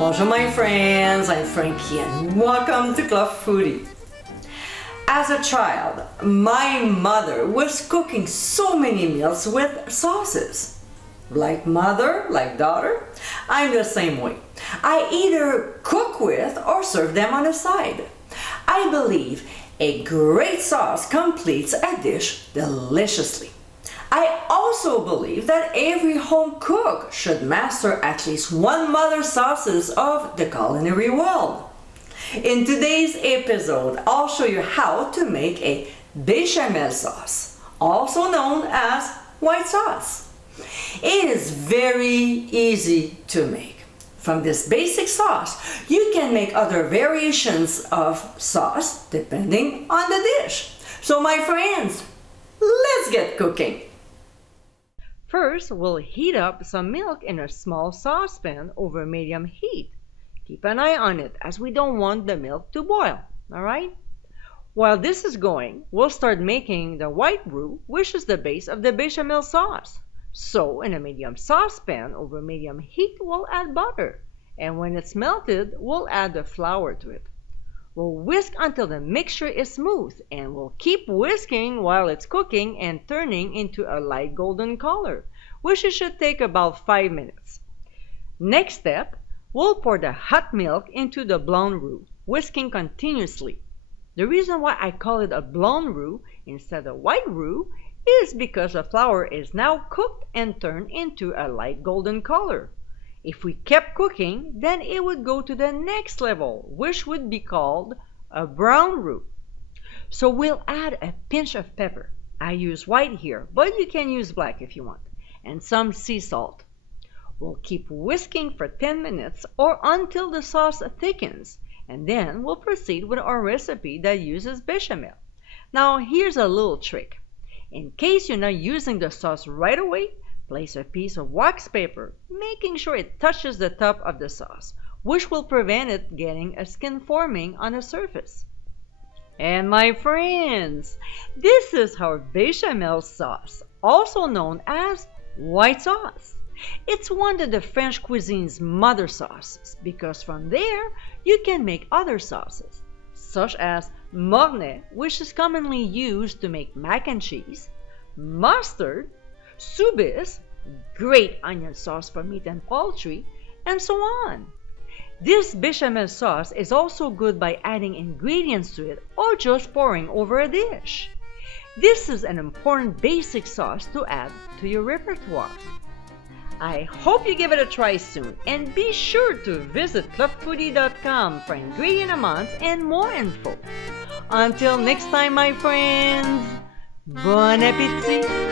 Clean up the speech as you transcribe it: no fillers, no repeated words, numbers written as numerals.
Bonjour my friends, I'm Frankie and welcome to Club Foodie. As a child, my mother was cooking so many meals with sauces. Like mother, like daughter, I'm the same way. I either cook with or serve them on the side. I believe a great sauce completes a dish deliciously. I also believe that every home cook should master at least one mother sauces of the culinary world. In today's episode, I'll show you how to make a Béchamel sauce, also known as white sauce. It is very easy to make. From this basic sauce, you can make other variations of sauce depending on the dish. So my friends, let's get cooking. First, we'll heat up some milk in a small saucepan over medium heat. Keep an eye on it as we don't want the milk to boil, alright? While this is going, we'll start making the white roux, which is the base of the Béchamel sauce. So, in a medium saucepan over medium heat, we'll add butter. And when it's melted, we'll add the flour to it. We'll whisk until the mixture is smooth, and we'll keep whisking while it's cooking and turning into a light golden color, which it should take about 5 minutes. Next step, we'll pour the hot milk into the blonde roux, whisking continuously. The reason why I call it a blonde roux instead of white roux is because the flour is now cooked and turned into a light golden color. If we kept cooking, then it would go to the next level, which would be called a brown roux. So we'll add a pinch of pepper. I use white here, but you can use black if you want, and some sea salt. We'll keep whisking for 10 minutes or until the sauce thickens, and then we'll proceed with our recipe that uses bechamel. Now here's a little trick. In case you're not using the sauce right away, place a piece of wax paper, making sure it touches the top of the sauce, which will prevent it getting a skin forming on the surface. And my friends, this is our Béchamel sauce, also known as white sauce. It's one of the French cuisine's mother sauces because from there you can make other sauces, such as mornay, which is commonly used to make mac and cheese, mustard, soubise, great onion sauce for meat and poultry, and so on. This Béchamel sauce is also good by adding ingredients to it or just pouring over a dish. This is an important basic sauce to add to your repertoire. I hope you give it a try soon, and be sure to visit clubfoodie.com for ingredient amounts and more info. Until next time, my friends, bon appétit!